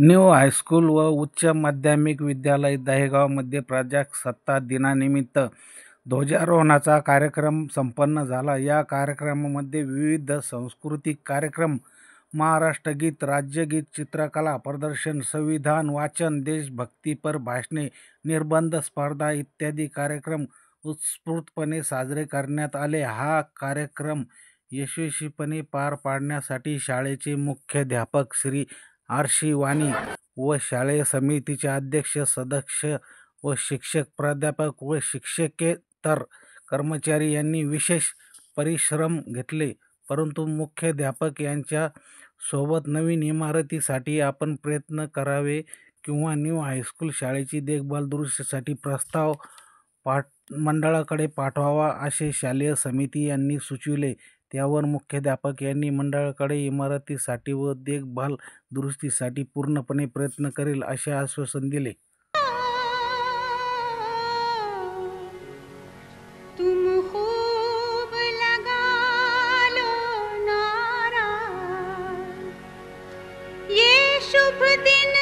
New high school व उच्च माध्यमिक विद्यालय दहेगावमध्ये प्रजासत्ताक दिनानिमित्त ध्वजारोहणाचा कार्यक्रम संपन्न झाला. या कार्यक्रमामध्ये विविध सांस्कृतिक कार्यक्रम, महाराष्ट्रगीत, राज्यगीत, चित्रकला प्रदर्शन, संविधान वाचन, देशभक्तीपर भाषणे, निबंध स्पर्धा इत्यादी कार्यक्रम उत्स्फूर्तपणे साजरे करण्यात आले. हा कार्यक्रम यशस्वीपणे पार पाडण्यासाठी शाळेचे मुख्याध्यापक श्री आर.सी. वाणी व शालेय समितीचे अध्यक्ष, सदस्य व शिक्षक, प्राध्यापक व शिक्षकेतर कर्मचारी यांनी विशेष परिश्रम घेतले. परंतु मुख्याध्यापक यांच्या सोबत नवीन इमारतीसाठी आपण प्रयत्न करावे किंवा न्यू हायस्कूल शाळेची देखभाल दुरुस्तीसाठी प्रस्ताव मंडळाकडे पाठवावा असे शालेय समिती यांनी सुचविले. त्यावर मुख्याध्यापक यांनी मंडळाकडे इमारतीसाठी व देखभाल दुरुस्तीसाठी पूर्णपणे प्रयत्न करेल असे आश्वासन दिले. तुम खूब लगा लो नारा, ये शुभ दिन